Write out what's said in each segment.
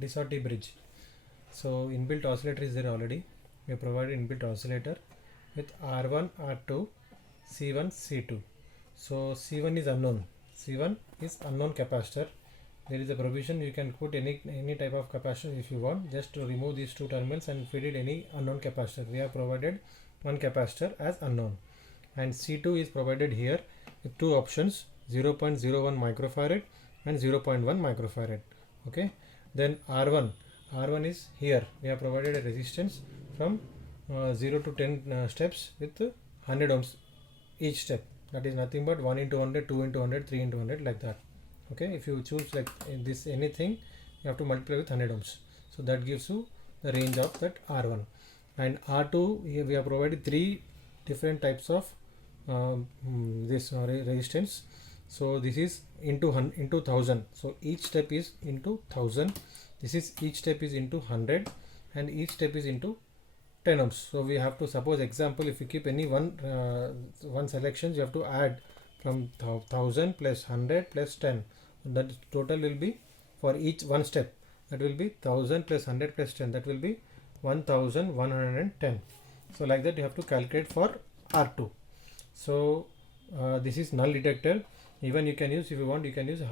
Desauty Bridge. So inbuilt oscillator is there already. We have provided inbuilt oscillator with R1, R2, C1, C2. So C1 is unknown. C1 is unknown capacitor. There is a provision you can put any type of capacitor if you want, just to remove these two terminals and feed it any unknown capacitor. We have provided one capacitor as unknown, and C2 is provided here with two options, 0.01 microfarad and 0.1 microfarad. Okay, then R1 is here. We have provided a resistance from 0 to 10 steps with 100 ohms each step. That is nothing but 1 into 100, 2 into 100, 3 into 100, like that. Okay, if you choose like this anything, you have to multiply with 100 ohms. So that gives you the range of that R1. And R2, here we have provided three different types of resistance. So this is into 1000. So each step is into 1000. This is each step is into 100, and each step is into 10 ohms. So we have to suppose example, if you keep any one selection, you have to add from 1000 plus 100 plus 10. That total will be for each one step. That will be 1000 plus 100 plus 10. That will be 1110. So like that you have to calculate for R2. So this is null detector. Even you can use, if you want, you can use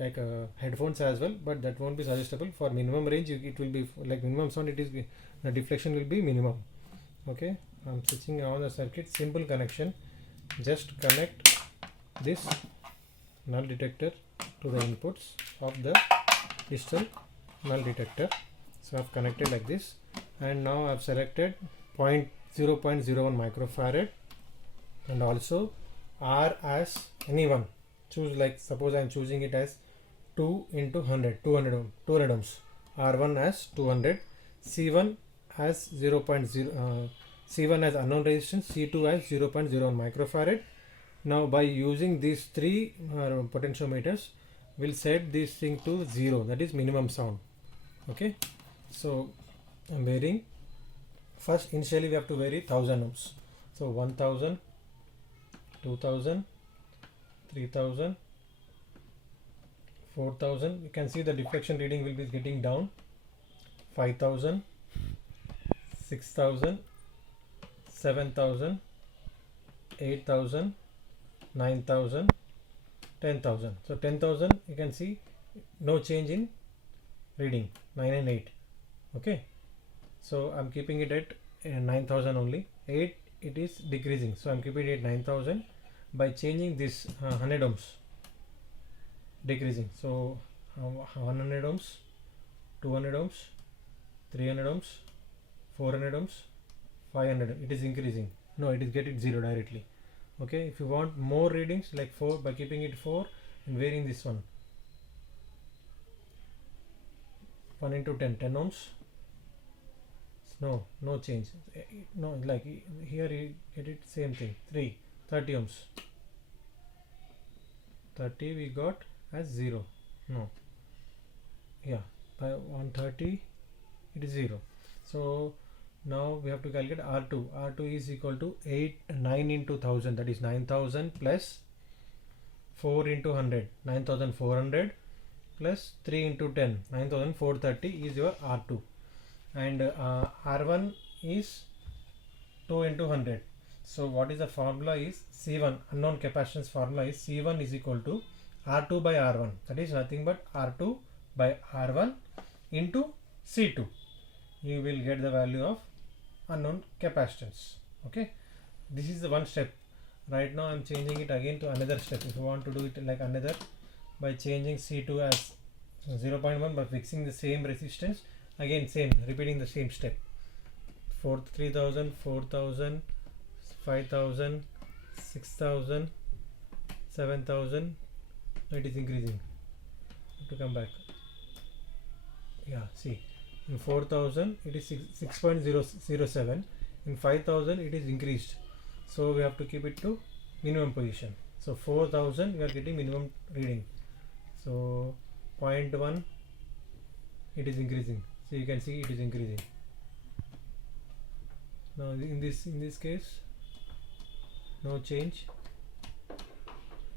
like headphones as well, but that won't be suggestible. For minimum range, it will be like minimum sound. It is the deflection will be minimum. Okay, I'm switching on the circuit. Simple connection. Just connect this null detector to the inputs of the digital null detector. So I've connected like this, and now I've selected 0.01 microfarad, and also R as any one. Choose, like suppose I am choosing it as 2 into 100, 200 ohms. R1 as 200, C1 as 0.0, C1 as unknown resistance, C2 as 0.01 microfarad. Now by using these three potentiometers, we'll set this thing to 0, that is minimum sound. Okay, so I'm varying. First, initially we have to vary 1000 ohms. So 1000, 2000, 3000, 4000. You can see the deflection reading will be getting down. 5000, 6000, 7000, 8000, 9000, 10,000. So 10,000, you can see no change in reading, 9 and 8. Okay, so I'm keeping it at 9,000 only. 8, it is decreasing, so I'm keeping it at 9,000. By changing this 100 ohms, decreasing. So 100 ohms, 200 ohms, 300 ohms, 400 ohms, 500. It is increasing. No, it is getting 0 directly. Okay, if you want more readings, like 4, by keeping it 4 and varying this one, 1 into 10, 10 ohms. No change. No, like here you get it same thing. 30 ohms. 30 we got as 0. No. Yeah, by 130 it is 0. So now we have to calculate R2. R2 is equal to 9 into 1000, that is 9000 plus 4 into 100, 9400 plus 3 into 10, 9430 is your R2. And R1 is 2 into 100. So what is the formula is C1, unknown capacitance formula is C1 is equal to R2 by R1. That is nothing but R2 by R1 into C2. You will get the value of unknown capacitance. Okay, this is the one step. Right now I'm changing it again to another step. If you want to do it like another, by changing C2 as 0.1, by fixing the same resistance, again same, repeating the same step. 3000, 4000, 5000, 6000, 7000. It is increasing. To come back. Yeah, see, in 4000 it is 6.007. In 5000 it is increased. So we have to keep it to minimum position. So 4000 we are getting minimum reading. So 0.1 it is increasing. So you can see it is increasing. Now in this case, no change.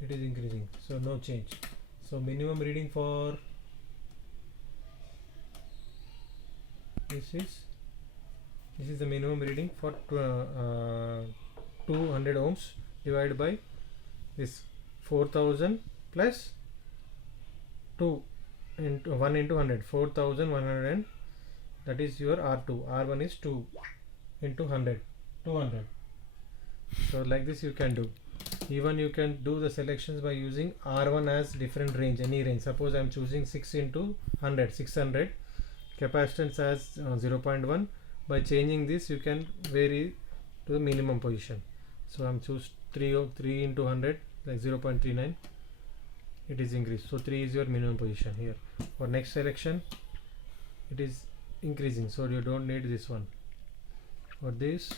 It is increasing. So no change. So minimum reading for this is the minimum reading for 200 ohms divided by this 4000 plus 2 into 1 into 100, 4100, and that is your R2. R1 is 2 into 100, 200. So like this you can do. Even you can do the selections by using R1 as different range, any range. Suppose I am choosing 6 into 100, 600, capacitance as 0.1. By changing this you can vary to the minimum position. So I am choose 3 into 100, like 0.39. It is increased. So 3 is your minimum position here. For next selection it is increasing, so you don't need this one. For this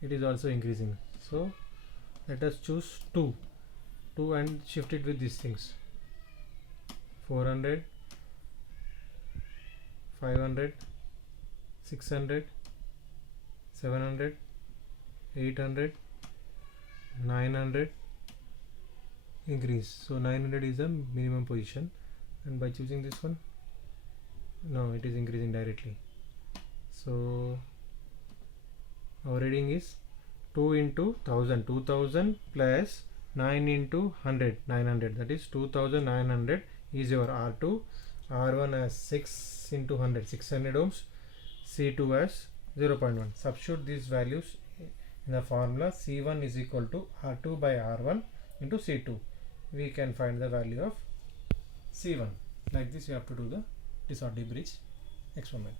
it is also increasing. So let us choose 2 and shift it with these things. 400, 500, 600, 700, 800, 900, increase. So 900 is the minimum position, and by choosing this one, no, it is increasing directly. So our reading is 2 into 1000, 2000 plus 9 into 100, 900, that is 2900 is your R2. R1 as 6 into 100, 600 ohms. C2 as 0.1. Substitute these values in the formula. C1 is equal to R2 by R1 into C2. We can find the value of C1. Like this you have to do the Desauty Bridge experiment.